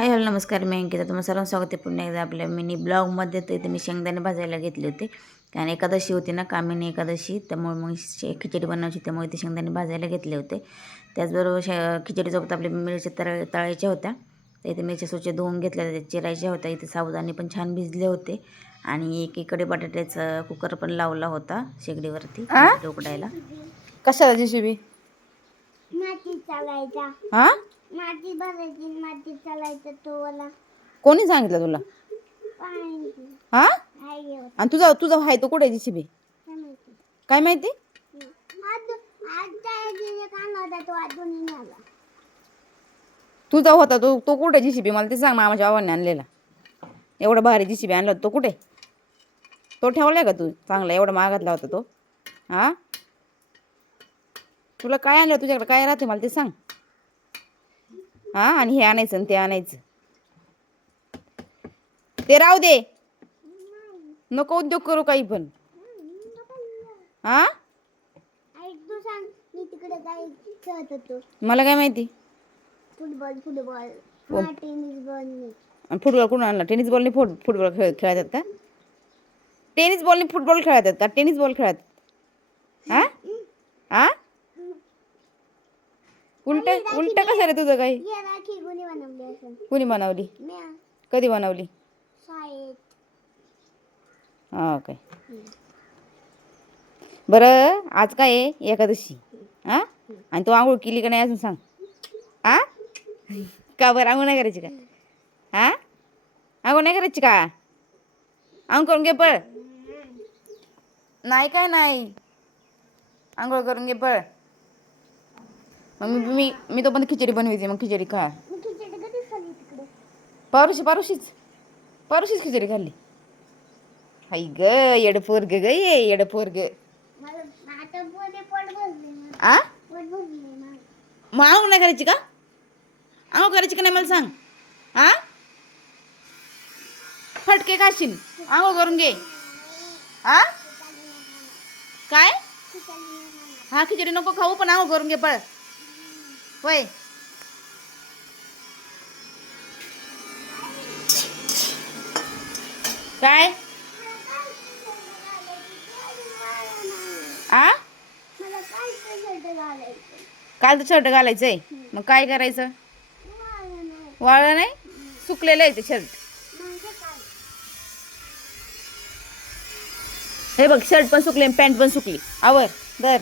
Hi hello नमस्कार, मी अंकिता. तुम्हाला सर्वांचं स्वागत आहे पुन्हा एकदा आपल्या मिनी ब्लॉगमध्ये. तर इथे मी शेंगदाणे भाजायला घेतले होते, कारण एकादशी होती ना, कामिनी एकादशी. त्यामुळे मग खिचडी बनवायची, त्यामुळे ते शेंगदाणे भाजायला घेतले होते. त्याचबरोबर खिचडीसोबत आपल्या मिरच्या तळायच्या होत्या. तर इथे मिरच्या स्वच्छ धुवून घेतल्या, त्या चिरायच्या होत्या. इथे साबुदाणे पण छान भिजले होते. आणि एकीकडे बटाट्याचा कुकर पण लावला होता शेगडीवरती उकडायला. कशाला जीसीबी? माती चालायचा. हा, माती भरायची, माती चालायचं तो वाला. कोणी सांगितलं तुला? पाणी हा, आहे आणि तुझा तुझा आहे तो कुठे जीसीबी? माहिती. काय माहिती? आज त्या कांदा होता तो अजूनही नाही आला. तुझा होता तो तो कुठे जीसीबी? मला ते सांग. मामाच्या बाबांनी आणलेला एवढा भारी जीसीबी आणला तो कुठे? तो ठेवलाय का तू? चांगला एवढा महागातला होता तो. हा, तुला काय आणलं? तुझ्याकडे काय राहते मला ते सांग. हा, आणि हे आणायचं आणि ते आणायचं ते राहू दे. नको उद्योग करू काही पण. हा, तू सांग, मी तिकडे काय खेळत होतो. मला काय माहिती? Football tennis ball. आणि फुटबॉल कोण आणला? टेनिस बॉलने फुटबॉल खेळतात का? टेनिस बॉलने फुटबॉल खेळतात का? टेनिस बॉल खेळतात? हा हा, उलट उलट कसं रे तुझं काही? राखी कोणी बनवली असेल? कुणी बनवली? म्या. कधी बनवली? शाळेत. हा काय. बरं, आज काय आहे? एकादशी. हा, आणि तू आंघोळ केली का नाही अजून सांग. हा, का बरं आंघोळ नाही करायची का? हा, आंघोळ नाही करायची का? आंघोळ करून घे पळ. नाही काय नाही, आंघोळ करून घे पळ. मग मी तो पण खिचडी बनवायची. मग खिचडी खा. मी खिचडी कधी खाल्ली तिकडे? पारुशीच खिचडी खाल्ली. हाय ग येड पोरग ग, येड पोरग. मला आता पोट भरले. आ, पोट भरले ना. मग आंघोळ नाही करायची का? आंघोळ करायची का नाही मला सांग. हा, फटके खाशील. आंघोळ करून घे. हा, काय? हा, खिचडी नको खाऊ, पण आंघोळ करून घे पळ. होय, काय? आ, मला काय शर्ट घालायचं? काल तर शर्ट घालायचंय. मग काय करायचं? वाळलं नाही? सुकलेलं आहे ते शर्ट. हे बघ, शर्ट पण सुकले, पॅन्ट पण सुकली. आवर धर.